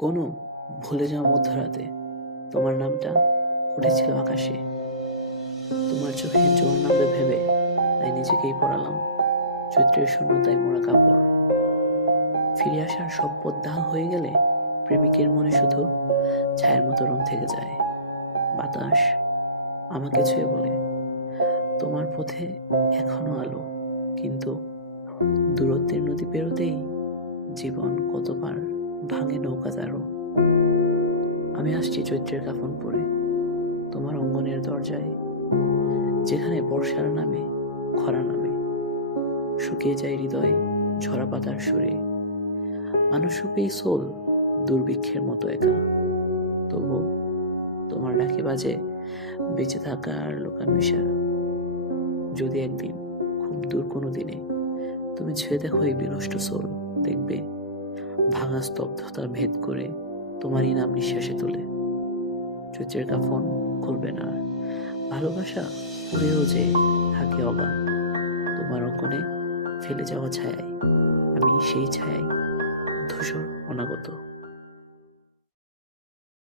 কোনো ভুলে যাওয়া মধ্যরাতে তোমার নামটা উঠেছিল আকাশে। তোমার চোখে জোয়ার নামবে ভেবে তাই নিজেকেই পড়ালাম চৈত্রের শূন্যতায় মোড়া কাপড়। ফিরে আসার সব পথ দাহ হয়ে গেলে প্রেমিকের মনে শুধু ছায়ার মতো রং থেকে যায়। বাতাস আমাকে ছুঁয়ে বলে, তোমার পথে এখনো আলো, কিন্তু দূরত্বের নদী পেরোতেই জীবন কতবার ভাঙে নৌকা তারও। আমি আসছি চৈত্রের কাফন পরে তোমার অঙ্গনের দরজায়, যেখানে বর্ষার নামে খরা নামে, শুকিয়ে যায় হৃদয় ঝরা পাতার সুরে। মানুষরূপেই সোল দুর্ভিক্ষের মতো একা, তবু তোমার ডাকে বাজে বেঁচে থাকার লোকানো ইশারা। যদি একদিন খুব দূর কোনো দিনে তুমি ছুঁয়ে দেখো এই বিনষ্ট সোল, দেখবে ভাঙা স্তব্ধতা ভেদ করে তোমারই নাম নিঃশ্বাসে তোলে। চৈত্রের কাফন খুলবে না, ভালোবাসা পুড়েও যে থাকে অগাধ। তোমার অঙ্গনে ফেলে যাওয়া ছায়ায় আমি সেই ছায়ায় ধূসর অনাগত।